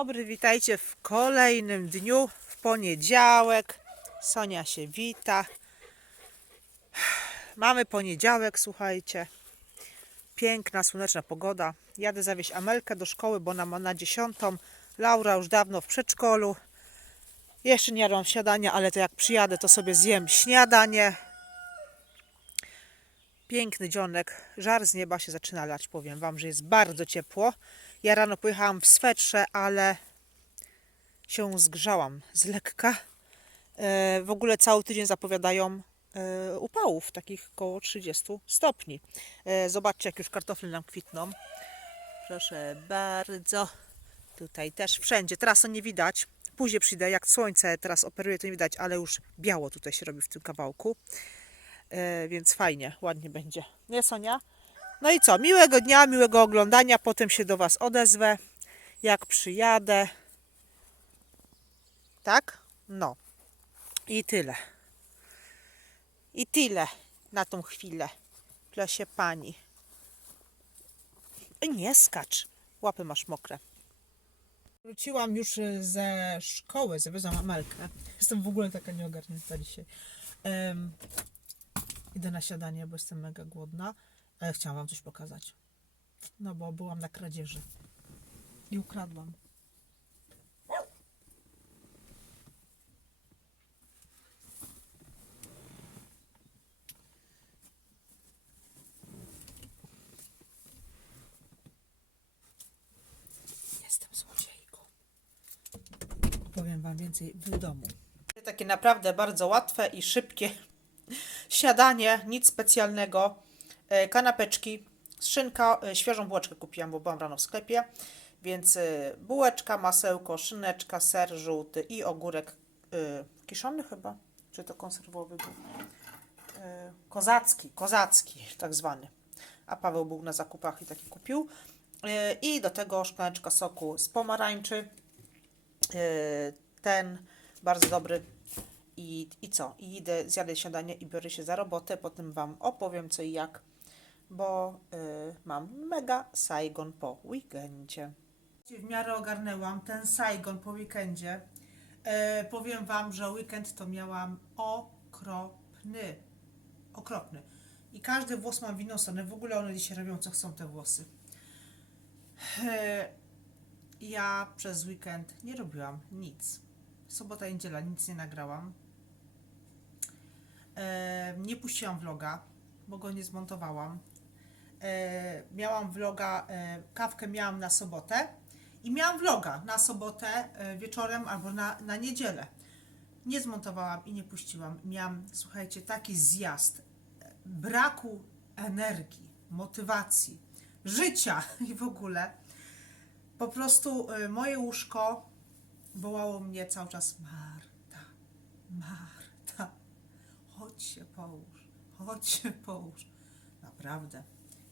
dobry, witajcie w kolejnym dniu, w poniedziałek. Sonia się wita. Mamy poniedziałek, słuchajcie. Piękna, słoneczna pogoda. Jadę zawieźć Amelkę do szkoły, bo ona ma na dziesiątą. Laura już dawno w przedszkolu. Jeszcze nie jadłam śniadania, ale to jak przyjadę, to sobie zjem śniadanie. Piękny dzionek, żar z nieba się zaczyna lać, powiem Wam, że jest bardzo ciepło. Ja rano pojechałam w swetrze, ale się zgrzałam z lekka. E, w ogóle cały tydzień zapowiadają e, upałów, takich około 30 stopni. E, zobaczcie, jak już kartofle nam kwitną. Proszę bardzo. Tutaj też wszędzie. Teraz to nie widać. Później przyjdę, jak słońce teraz operuje, to nie widać, ale już biało tutaj się robi w tym kawałku. Więc fajnie, ładnie będzie. Nie, Sonia? No i co? Miłego dnia, miłego oglądania. Potem się do Was odezwę, jak przyjadę. Tak? No. I tyle. I tyle na tą chwilę. Plesie pani. Nie skacz. Łapy masz mokre. Wróciłam już y, ze szkoły, zawiozłam Amelkę. Jestem w ogóle taka nieogarnięta dzisiaj. Em, idę na siadanie, bo jestem mega głodna. Ale chciałam wam coś pokazać. No bo byłam na kradzieży. I ukradłam. Jestem złodziejką. Powiem wam więcej w domu. Takie naprawdę bardzo łatwe i szybkie śniadanie, nic specjalnego. E, Kanapeczki, szynka, e, świeżą bułeczkę kupiłam, bo byłam rano w sklepie. Więc e, bułeczka, masełko, szyneczka, ser żółty i ogórek kiszony chyba. Czy to konserwowy był? Kozacki, kozacki tak zwany. A Paweł był na zakupach i taki kupił. I do tego szklaneczka soku z pomarańczy. Ten bardzo dobry. I, I co? I idę, zjadę śniadanie i biorę się za robotę. Potem Wam opowiem co i jak, bo y, mam mega Saigon po weekendzie. W miarę ogarnęłam ten Saigon po weekendzie. E, powiem Wam, że weekend to miałam okropny. Okropny. I każdy włos mam w inną stronę. W ogóle one dzisiaj robią co chcą te włosy. E, ja przez weekend nie robiłam nic. Sobota i niedziela nic nie nagrałam. E, nie puściłam vloga, bo go nie zmontowałam. E, miałam vloga, e, kawkę miałam na sobotę i miałam vloga na sobotę e, wieczorem albo na, na niedzielę. Nie zmontowałam i nie puściłam. Miałam, słuchajcie, taki zjazd braku energii, motywacji, życia i w ogóle. Po prostu moje łóżko wołało mnie cały czas Marta, Marta, chodź się połóż, chodź się połóż. Naprawdę.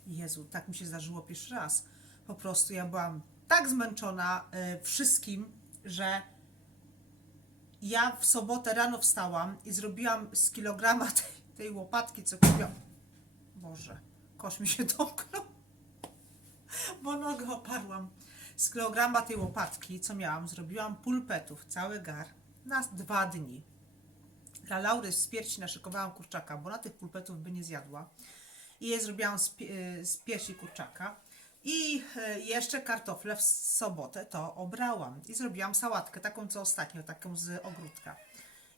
Jezu, tak mi się zdarzyło pierwszy raz. Po prostu ja byłam tak zmęczona y, wszystkim, że ja w sobotę rano wstałam i zrobiłam z kilograma tej, tej łopatki, co kupiłam. Boże, kosz mi się domknął, bo nogę oparłam. Z kilograma tej łopatki, co miałam, zrobiłam pulpetów, cały gar, na dwa dni. Dla Laury z piersi naszykowałam kurczaka, bo na tych pulpetów by nie zjadła. I je zrobiłam z, z piersi kurczaka. I y, jeszcze kartofle w sobotę to obrałam. I zrobiłam sałatkę, taką co ostatnio, taką z ogródka.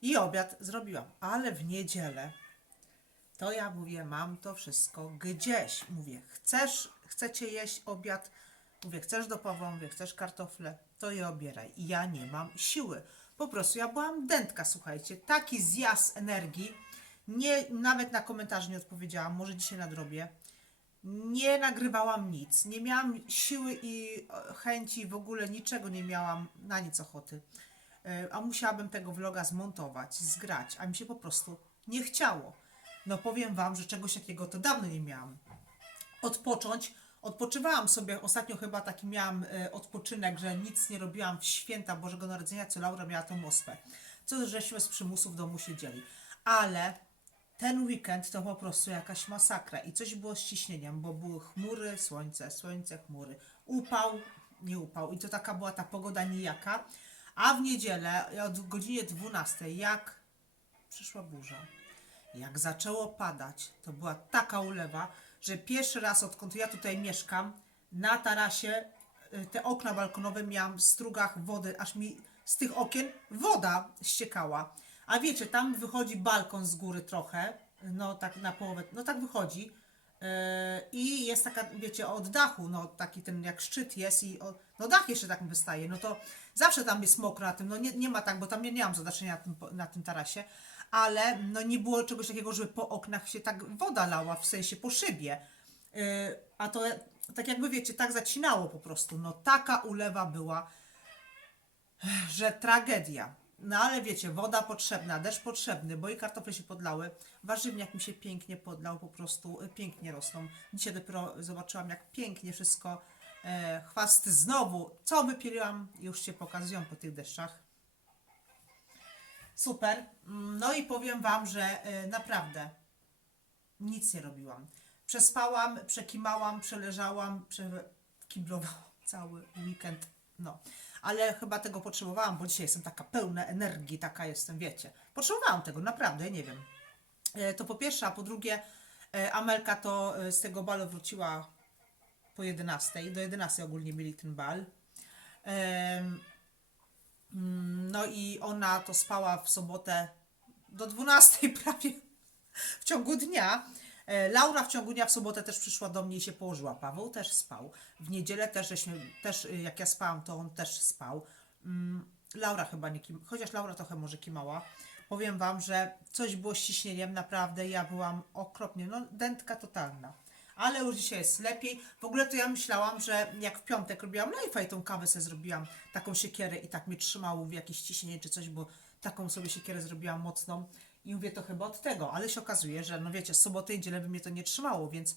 I obiad zrobiłam. Ale w niedzielę to ja mówię, mam to wszystko gdzieś. Mówię, chcesz, chcecie jeść obiad? Mówię, chcesz do Pawła? Mówię, chcesz kartofle? To je obieraj. I ja nie mam siły. Po prostu ja byłam dętka, słuchajcie. Taki zjazd energii. Nie, nawet na komentarz nie odpowiedziałam, może dzisiaj nadrobię. Nie nagrywałam nic. Nie miałam siły i e, chęci, w ogóle niczego nie miałam na nic ochoty. E, A musiałabym tego vloga zmontować, zgrać, a mi się po prostu nie chciało. No powiem Wam, że czegoś takiego to dawno nie miałam odpocząć. Odpoczywałam sobie, ostatnio chyba taki miałam e, odpoczynek, że nic nie robiłam w święta Bożego Narodzenia, co Laura miała tą mospę. Co żeśmy z przymusu w domu siedzieli. Ale ten weekend to po prostu jakaś masakra i coś było z ciśnieniem, bo były chmury, słońce, słońce, chmury. Upał, nie upał. I to taka była ta pogoda nijaka. A w niedzielę od godzinie 12, jak przyszła burza, jak zaczęło padać, to była taka ulewa, że pierwszy raz odkąd ja tutaj mieszkam, na tarasie y, te okna balkonowe miałam w strugach wody, aż mi z tych okien woda ściekała. A wiecie, tam wychodzi balkon z góry trochę, no tak na połowę, no tak wychodzi. Yy, I jest taka, wiecie, od dachu, no taki ten jak szczyt jest i o, no dach jeszcze tak wystaje, no to zawsze tam jest mokro na tym, no nie, nie ma tak, bo tam nie, nie mam zobaczenia na tym, na tym tarasie, ale no nie było czegoś takiego, żeby po oknach się tak woda lała, w sensie po szybie. Yy, a to tak jakby wiecie, tak zacinało po prostu, no taka ulewa była, że tragedia. No ale wiecie, woda potrzebna, deszcz potrzebny, bo i kartofle się podlały. Warzywniak mi się pięknie podlał, po prostu y, pięknie rosną. Dzisiaj dopiero zobaczyłam, jak pięknie wszystko e, chwasty znowu. Co wypieliłam, już się pokazują po tych deszczach. Super. Mm, No i powiem Wam, że e, naprawdę nic nie robiłam. Przespałam, przekimałam, przeleżałam, przekiblowałam cały weekend. No, ale chyba tego potrzebowałam, bo dzisiaj jestem taka pełna energii, taka jestem, wiecie. Potrzebowałam tego, naprawdę, nie wiem. E, To po pierwsze, a po drugie, e, Amelka to e, z tego balu wróciła po 11. Do 11 ogólnie mieli ten bal. Mm, No i ona to spała w sobotę do 12 prawie w ciągu dnia. E, Laura w ciągu dnia w sobotę też przyszła do mnie i się położyła. Paweł też spał. W niedzielę też, żeśmy, też y, jak ja spałam, to on też spał. Mm, Laura chyba nie kim, chociaż Laura trochę może kimała. Powiem Wam, że coś było z ciśnieniem, naprawdę ja byłam okropnie, no dętka totalna. Ale już dzisiaj jest lepiej. W ogóle to ja myślałam, że jak w piątek robiłam live'a i tą kawę sobie zrobiłam, taką siekierę i tak mnie trzymało w jakieś ciśnienie czy coś, bo taką sobie siekierę zrobiłam mocną. I mówię to chyba od tego, ale się okazuje, że no wiecie, z soboty i niedzielę by mnie to nie trzymało, więc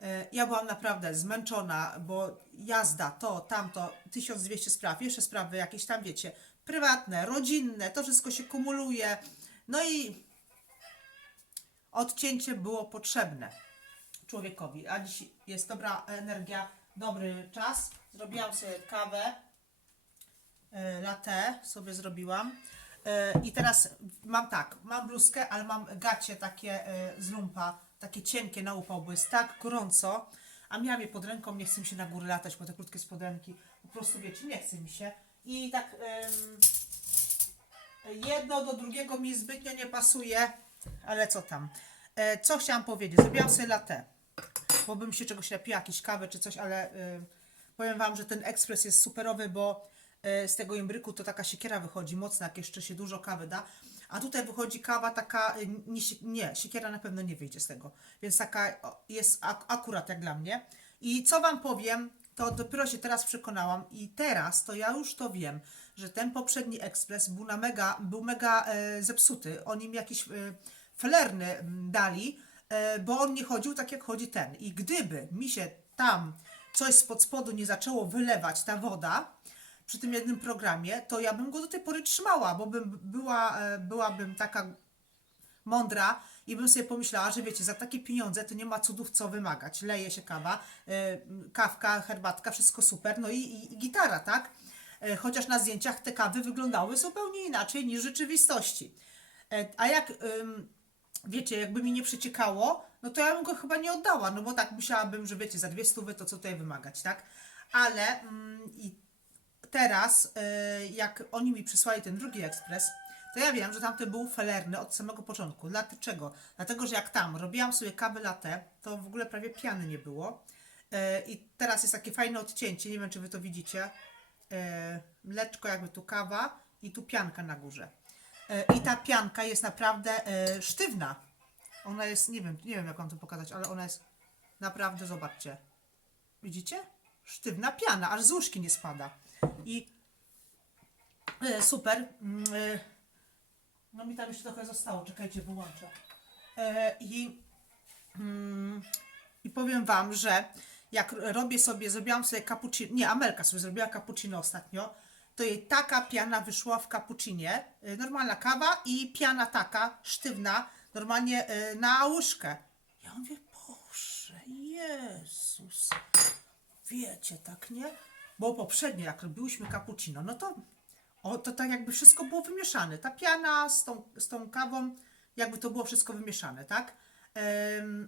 e, ja byłam naprawdę zmęczona, bo jazda, to, tamto, 1200 spraw, jeszcze sprawy jakieś tam, wiecie, prywatne, rodzinne, to wszystko się kumuluje. No i odcięcie było potrzebne człowiekowi. A dziś jest dobra energia, dobry czas. Zrobiłam sobie kawę, e, latte sobie zrobiłam. E, I teraz mam tak, mam bluzkę, ale mam gacie takie e, z lumpa, takie cienkie na upał, bo jest tak gorąco, a miałam je pod ręką, nie chce mi się na górę latać, bo te krótkie spodenki, po prostu wiecie, nie chce mi się. I tak jedno do drugiego mi zbytnio nie pasuje, ale co tam. E, co chciałam powiedzieć? Zrobiłam sobie latte, bo bym się czegoś napiła, jakieś kawy czy coś, ale powiem Wam, że ten ekspres jest superowy, bo z tego imbryku to taka siekiera wychodzi mocna, jak jeszcze się dużo kawy da. A tutaj wychodzi kawa taka, y, nie, nie, siekiera na pewno nie wyjdzie z tego. Więc taka jest ak- akurat jak dla mnie. I co Wam powiem, to dopiero się teraz przekonałam i teraz to ja już to wiem, że ten poprzedni ekspres był na mega, był mega e, zepsuty. Oni mi jakiś e, felerny mm, dali, e, bo on nie chodził tak jak chodzi ten. I gdyby mi się tam coś spod spodu nie zaczęło wylewać, ta woda, przy tym jednym programie, to ja bym go do tej pory trzymała, bo bym była, e, byłabym taka mądra i bym sobie pomyślała, że wiecie, za takie pieniądze to nie ma cudów co wymagać. Leje się kawa, e, kawka, herbatka, wszystko super, no i, i, i gitara, tak? E, Chociaż na zdjęciach te kawy wyglądały zupełnie inaczej niż w rzeczywistości. A jak, wiecie, jakby mi nie przeciekało, no to ja bym go chyba nie oddała, no bo tak myślałabym, że wiecie, za dwie stówy to co tutaj wymagać, tak? Ale mm, i teraz, y, jak oni mi przysłali ten drugi ekspres, to ja wiem, że tamten był felerny od samego początku. Dlaczego? Dlatego, że jak tam robiłam sobie kawę latte, to w ogóle prawie piany nie było. Y, I teraz jest takie fajne odcięcie, nie wiem, czy wy to widzicie. Y, Mleczko, jakby tu kawa i tu pianka na górze. I ta pianka jest naprawdę sztywna. Ona jest, nie wiem, nie wiem jak wam to pokazać, ale ona jest naprawdę, zobaczcie. Widzicie? Sztywna piana, aż z łóżki nie spada. I e, super. Mm, e, no mi tam jeszcze trochę zostało, czekajcie, wyłączę. E, I, mm, I powiem Wam, że jak robię sobie, zrobiłam sobie cappuccino, nie, Amelka sobie zrobiła cappuccino ostatnio, to jej taka piana wyszła w cappuccinie, e, normalna kawa i piana taka, sztywna, normalnie e, na łyżkę. Ja mówię, Boże, Jezus, wiecie, tak, nie? Bo poprzednio, jak robiłyśmy cappuccino, no to, o, to tak jakby wszystko było wymieszane. Ta piana z tą, z tą kawą, jakby to było wszystko wymieszane, tak?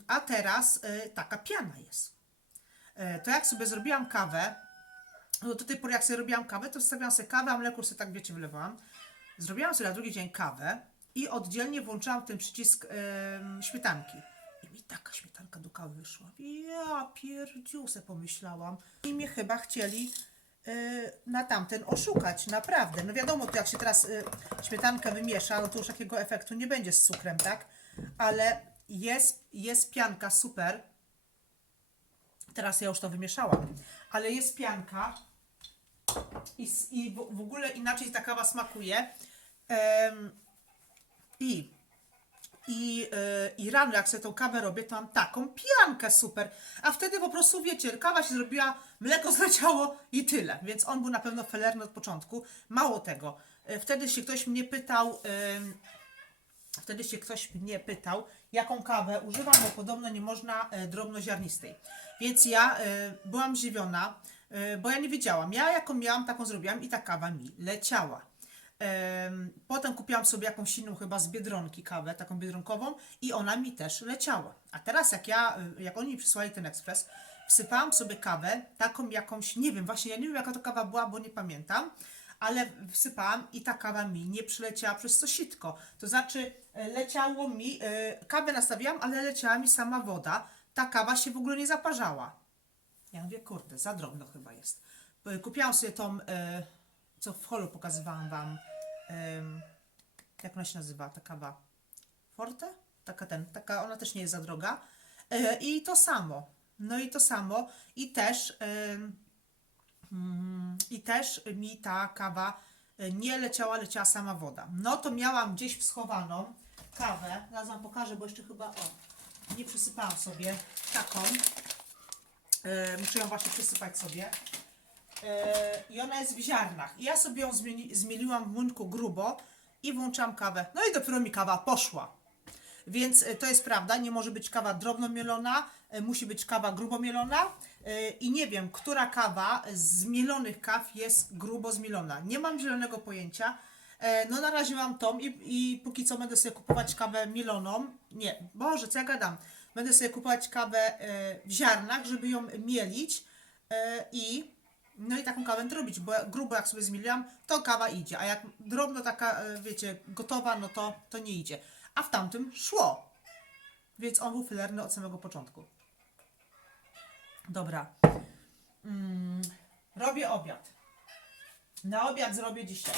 A teraz e, taka piana jest. E, to jak sobie zrobiłam kawę, no do tej pory jak sobie robiłam kawę, to wstawiałam sobie kawę, a mleko sobie tak wiecie wylewałam. Zrobiłam sobie na drugi dzień kawę i oddzielnie włączałam ten przycisk śmietanki. I taka śmietanka do kawy wyszła. Ja pierdziu se pomyślałam. I mnie chyba chcieli y, na tamten oszukać, naprawdę. No wiadomo, to jak się teraz y, śmietankę wymiesza, no to już takiego efektu nie będzie z cukrem, tak? Ale jest, jest pianka super. Teraz ja już to wymieszałam, ale jest pianka i, i w, w ogóle inaczej ta kawa smakuje. I i, yy, I rano, jak sobie tą kawę robię, to mam taką piankę super. A wtedy po prostu, wiecie, kawa się zrobiła, mleko zleciało i tyle. Więc on był na pewno felerny od początku. Mało tego, yy, wtedy się ktoś mnie pytał, yy, wtedy się ktoś mnie pytał, jaką kawę używam, bo podobno nie można yy, drobnoziarnistej. Więc ja byłam zdziwiona, bo ja nie wiedziałam. Ja jaką miałam, taką zrobiłam i ta kawa mi leciała. Em, Potem kupiłam sobie jakąś inną chyba z Biedronki kawę, taką biedronkową i ona mi też leciała. A teraz jak ja, y, jak oni mi przysłali ten ekspres, wsypałam sobie kawę, taką jakąś, nie wiem, właśnie ja nie wiem jaka to kawa była, bo nie pamiętam, ale wsypałam i ta kawa mi nie przyleciała przez to sitko. To znaczy e, leciało mi, e, kawę nastawiłam, ale leciała mi sama woda. Ta kawa się w ogóle nie zaparzała. Ja mówię, kurde, za drobno chyba jest. E, Kupiłam sobie tą, e, co w holu pokazywałam Wam, jak ona się nazywa, ta kawa? Forte? Taka ten, taka, ona też nie jest za droga. E, I to samo. No i to samo. I też, mm, i też mi ta kawa e, nie leciała, leciała sama woda. No to miałam gdzieś schowaną kawę. Zaraz Wam pokażę, bo jeszcze chyba, o, nie przysypałam sobie taką. E, muszę ją właśnie przysypać sobie. E, I ona jest w ziarnach. I ja sobie ją zmieni- zmieliłam w młynku grubo i włączam kawę. No i dopiero mi kawa poszła. Więc e, to jest prawda, nie może być kawa drobno mielona, e, musi być kawa grubo mielona. I nie wiem, która kawa z mielonych kaw jest grubo zmielona. Nie mam zielonego pojęcia. No na razie mam tą i, i póki co będę sobie kupować kawę mieloną. Nie, Boże, co ja gadam. Będę sobie kupować kawę w ziarnach, żeby ją mielić i no i taką kawę robić, bo grubo jak sobie zmieliłam, to kawa idzie, a jak drobno taka, e, wiecie, gotowa, no to, to nie idzie. A w tamtym szło. Więc on był filerny od samego początku. Dobra. Mm, robię obiad. Na obiad zrobię dzisiaj.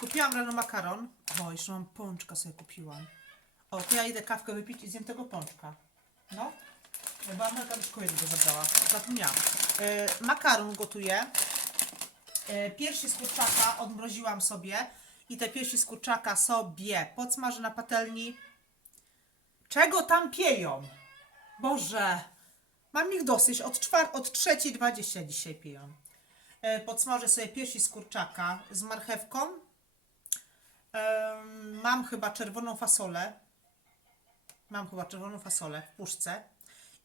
Kupiłam rano makaron. O, jeszcze mam pączka sobie kupiłam. O, to ja idę kawkę wypić i zjem tego pączka. No. Bo Amelka już jednego zabrała. Zapomniałam. E, makaron gotuję. E, piersi z kurczaka odmroziłam sobie. I te piersi z kurczaka sobie podsmażę na patelni. Czego tam pieją? Boże. Mam ich dosyć. Od, od 3.20 dzisiaj piją. E, podsmażę sobie piersi z kurczaka z marchewką. Mam chyba czerwoną fasolę. Mam chyba czerwoną fasolę w puszce.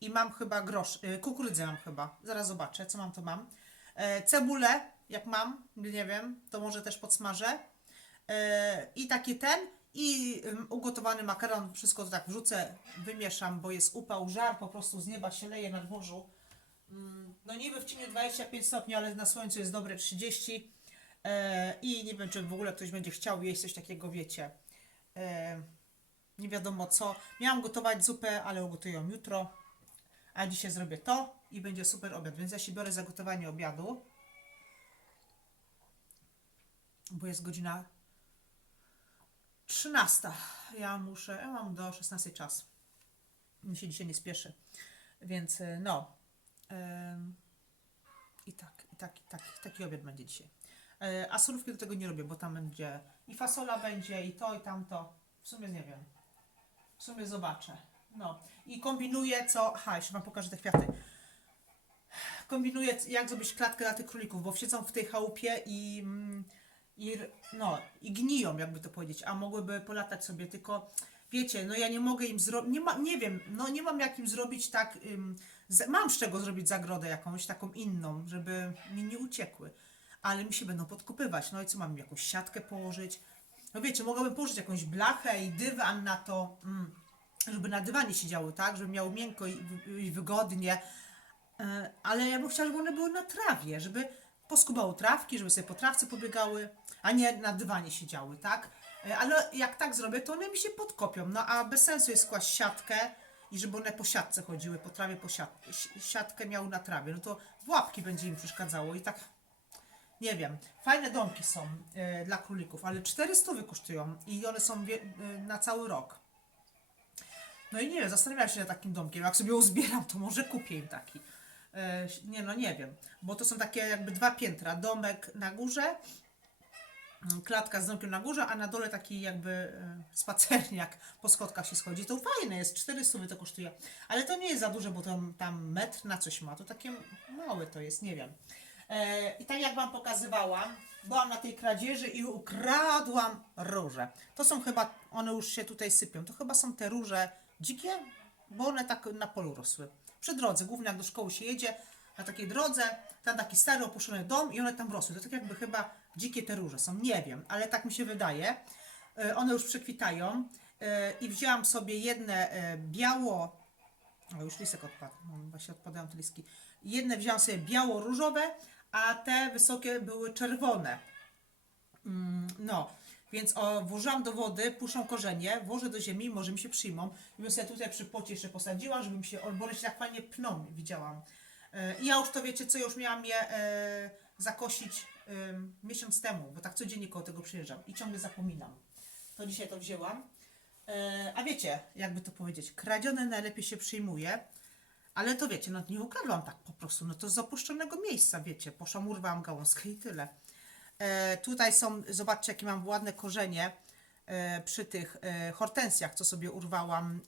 I mam chyba grosz, y, kukurydzę mam chyba. Zaraz zobaczę, co mam, to mam. E, cebulę, jak mam, nie wiem, to może też podsmażę. E, I taki ten. I ugotowany makaron, wszystko to tak wrzucę, wymieszam, bo jest upał, żar po prostu z nieba się leje na dworzu. Mm, No niby w cieniu 25 stopni, ale na słońcu jest dobre 30. E, I nie wiem, czy w ogóle ktoś będzie chciał jeść coś takiego, wiecie. Nie wiadomo co. Miałam gotować zupę, ale ugotuję ją jutro. A dzisiaj zrobię to i będzie super obiad. Więc ja się biorę za gotowanie obiadu. Bo jest godzina 13. Ja muszę, ja mam do 16 czas. Mi się dzisiaj nie spieszy. Więc y, no. I tak, i tak, i tak, taki obiad będzie dzisiaj. E, A surówki do tego nie robię, bo tam będzie i fasola będzie, i to, i tamto. W sumie nie wiem. W sumie zobaczę. No. I kombinuję co... Aha, jeszcze Wam pokażę te kwiaty. Kombinuję jak zrobić klatkę dla tych królików, bo siedzą w tej chałupie i... mm, I, no, i gniją, jakby to powiedzieć, a mogłyby polatać sobie, tylko wiecie, no ja nie mogę im zrobić, nie, ma, nie wiem, no nie mam jak im zrobić tak, ym, mam z czego zrobić zagrodę jakąś, taką inną, żeby mi nie uciekły, ale mi się będą podkopywać, no i co mam jakąś siatkę położyć, no wiecie, mogłabym położyć jakąś blachę i dywan na to, mm, żeby na dywanie siedziały, tak, żeby miały miękko i, wy- i wygodnie, E, ale ja bym chciała, żeby one były na trawie, żeby poskubały trawki, żeby sobie po trawce pobiegały, a nie na dywanie siedziały, tak? E, Ale jak tak zrobię, to one mi się podkopią, no a bez sensu jest kłaść siatkę i żeby one po siatce chodziły, po trawie po siat, si- siatkę miały na trawie, no to w łapki będzie im przeszkadzało i tak nie wiem, fajne domki są e, dla królików, ale 400 kosztują i one są na cały rok. No i nie wiem, zastanawiam się nad takim domkiem. Jak sobie uzbieram, to może kupię im taki. E, nie, no nie wiem, bo to są takie jakby dwa piętra. Domek na górze, mm, klatka z domkiem na górze, a na dole taki jakby e, spacerniak po schodkach się schodzi. To fajne jest, 400 to kosztuje. Ale to nie jest za duże, bo tam, tam metr na coś ma. To takie małe to jest, nie wiem. E, I tak jak Wam pokazywałam, byłam na tej kradzieży i ukradłam róże. To są chyba, one już się tutaj sypią. To chyba są te róże dzikie, bo one tak na polu rosły. Przy drodze, głównie jak do szkoły się jedzie, na takiej drodze, tam taki stary opuszczony dom i one tam rosły. To tak jakby chyba dzikie te róże są. Nie wiem, ale tak mi się wydaje. E, One już przekwitają e, i wzięłam sobie jedne e, biało, o, już lisek odpadł, no, właśnie odpadają te listki. Jedne wziąłam sobie biało-różowe, a te wysokie były czerwone. Mm, no, więc o, włożyłam do wody, puszczą korzenie, włożę do ziemi, może mi się przyjmą. I bym sobie tutaj przy płocie jeszcze posadziła, żeby mi się, bo się tak fajnie pną, widziałam. E, I ja już to wiecie co, już miałam je e, zakosić e, miesiąc temu, bo tak codziennie koło tego przyjeżdżam i ciągle zapominam. To dzisiaj to wzięłam. E, a wiecie, jakby to powiedzieć, kradzione najlepiej się przyjmuje. Ale to wiecie, no nie ukradłam tak po prostu, no to z opuszczonego miejsca, wiecie, poszłam, urwałam gałązkę i tyle. E, tutaj są, zobaczcie jakie mam ładne korzenie e, przy tych e, hortensjach, co sobie urwałam,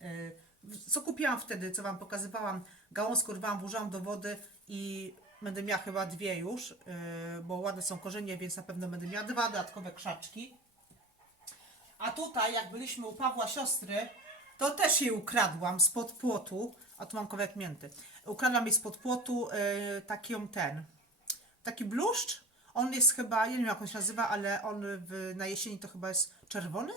co kupiłam wtedy, co Wam pokazywałam, gałązkę urwałam, włożyłam do wody i będę miała chyba dwie już, bo ładne są korzenie, więc na pewno będę miała dwa dodatkowe krzaczki. A tutaj, jak byliśmy u Pawła siostry, to też jej ukradłam spod płotu. A tu mam kawałek mięty. Ukradłam jej spod płotu taką ten. Taki bluszcz. On jest chyba, ja nie wiem jak on się nazywa, ale on w, na jesieni to chyba jest czerwony.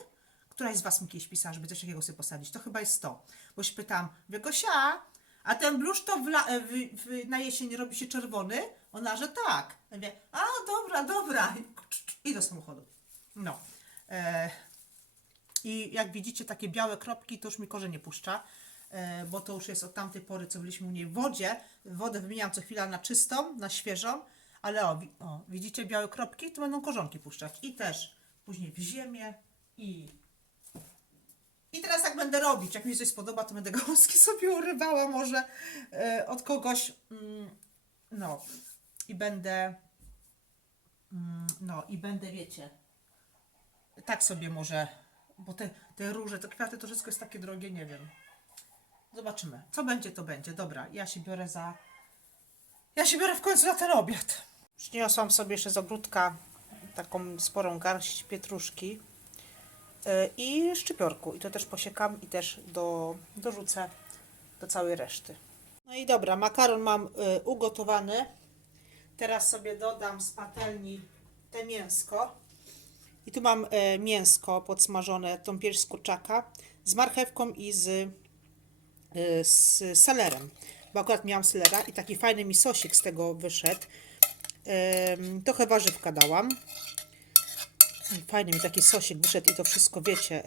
Któraś z Was mi kiedyś pisała, żeby coś takiego sobie posadzić. To chyba jest to. Bo się pytam, Wiekosia, a ten bluszcz to w, w, w, na jesieni robi się czerwony? Ona, że tak. Ja mówię, a dobra, dobra. I do samochodu. No. E, i jak widzicie, takie białe kropki, to już mi korzenie puszcza, e, bo to już jest od tamtej pory, co byliśmy u niej w wodzie. Wodę wymieniam co chwila na czystą, na świeżą, ale o, o widzicie białe kropki, to będą korzonki puszczać. I też później w ziemię i... I teraz tak będę robić. Jak mi się coś spodoba, to będę gałązki sobie urywała może e, od kogoś. Mm, no. I będę... Mm, no i będę, wiecie, tak sobie może, bo te, te róże, te kwiaty, to wszystko jest takie drogie, nie wiem. Zobaczymy. Co będzie, to będzie. Dobra, ja się biorę za... Ja się biorę w końcu za ten obiad. Przyniosłam sobie jeszcze z ogródka taką sporą garść pietruszki yy, i szczypiorku. I to też posiekam i też do, dorzucę do całej reszty. No i dobra, makaron mam y, ugotowany. Teraz sobie dodam z patelni te mięsko. I tu mam e, mięsko podsmażone, tą pierś z kurczaka, z marchewką i z, e, z selerem. Bo akurat miałam selera i taki fajny mi sosik z tego wyszedł. Trochę warzywka dałam. Fajny mi taki sosik wyszedł i to wszystko wiecie.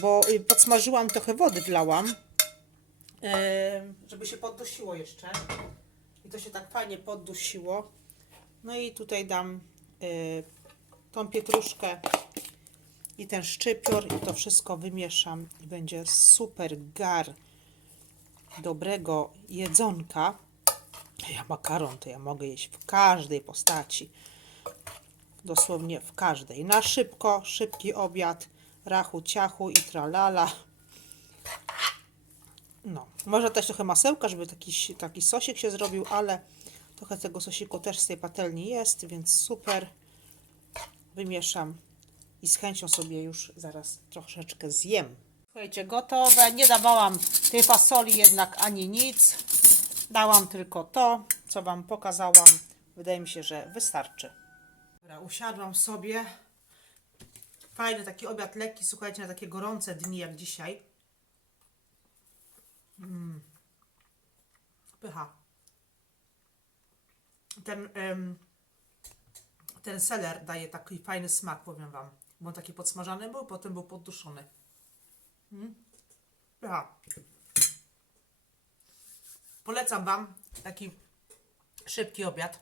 bo y, podsmażyłam, trochę wody wlałam, żeby się poddusiło jeszcze. I to się tak fajnie poddusiło. No i tutaj dam y, tą pietruszkę i ten szczypior i to wszystko wymieszam i będzie super gar dobrego jedzonka. Ja makaron to ja mogę jeść w każdej postaci. Dosłownie w każdej. Na szybko, szybki obiad, rachu, ciachu i tralala. No, może też trochę masełka, żeby taki, taki sosik się zrobił, ale trochę tego sosiku też z tej patelni jest, więc super wymieszam i z chęcią sobie już zaraz troszeczkę zjem. Słuchajcie, gotowe. Nie dawałam tej fasoli jednak ani nic. Dałam tylko to, co Wam pokazałam. Wydaje mi się, że wystarczy. Dobra, usiadłam sobie. Fajny taki obiad lekki, słuchajcie, na takie gorące dni jak dzisiaj. Mm. Pycha. Ten, em, ten seler daje taki fajny smak, powiem Wam. Bo on taki podsmażany był, potem był podduszony. Mm. Pycha. Polecam Wam taki szybki obiad.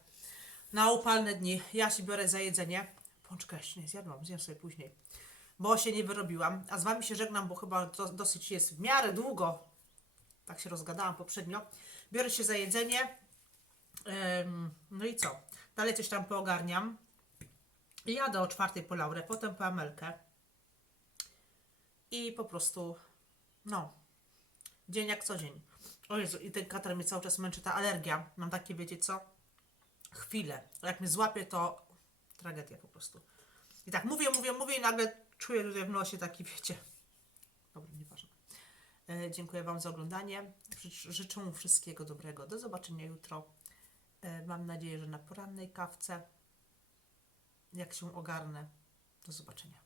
Na upalne dni ja się biorę za jedzenie. Pączka jeszcze nie zjadłam, zjem sobie później. Bo się nie wyrobiłam. A z Wami się żegnam, bo chyba to dosyć jest w miarę długo. Tak się rozgadałam poprzednio. Biorę się za jedzenie. No i co? Dalej coś tam poogarniam. Jadę o czwartej po Laurę, potem po Amelkę. I po prostu, no, dzień jak co dzień. O Jezu, i ten katar mnie cały czas męczy, ta alergia. Mam takie, wiecie co? Chwilę. Jak mnie złapie, to tragedia po prostu. I tak mówię, mówię, mówię i nagle czuję tutaj w nosie taki, wiecie. Dobra, nieważne. E, dziękuję Wam za oglądanie. Życz- Życzę mu wszystkiego dobrego. Do zobaczenia jutro. E, mam nadzieję, że na porannej kawce. Jak się ogarnę. Do zobaczenia.